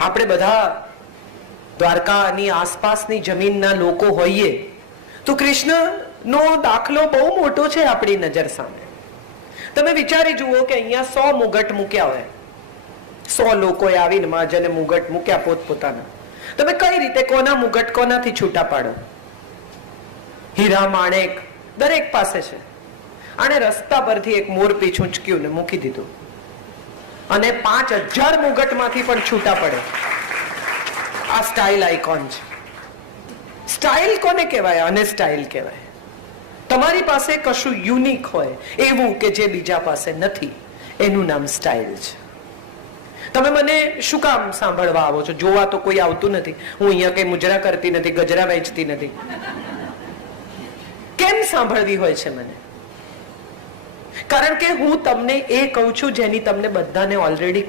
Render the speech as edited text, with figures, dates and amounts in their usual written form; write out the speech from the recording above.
આપણે બધા દ્વારકાની આસપાસની જમીનના લોકો હોઈએ તો કૃષ્ણનો દાખલો બહુ મોટો છે આપણી નજર સામે. તમે વિચારી જુઓ કે અહીંયા 100 મુગટ મૂક્યા હોય, 100 લોકોએ આવીને મહાજને મુગટ મૂક્યા પોતપોતાના. તમે કઈ રીતે કોના મુગટ કોનાથી છૂટા પાડો? હીરા માણેક દરેક પાસે છે. આને રસ્તા પરથી એક મોર પીછું ઉંચક્યું ને મૂકી દીધું અને 5000 મુગટમાંથી પણ છૂટા પડે. આ સ્ટાઇલ આઇકોન છે. સ્ટાઇલ કોને કહેવાય? અને સ્ટાઇલ કહેવાય તમારી પાસે કશું યુનિક હોય, એવું કે જે બીજા પાસે નથી, એનું નામ સ્ટાઇલ છે. તમે મને શું કામ સાંભળવા આવો છો? જોવા તો કોઈ આવતું નથી. હું અહીંયા કઈ મુજરા કરતી નથી, ગજરા વેચતી નથી. કેમ સાંભળવી હોય છે મને? કારણ કે હું તમને એ કહું છું જેની તમને બધાને ઓલરેડી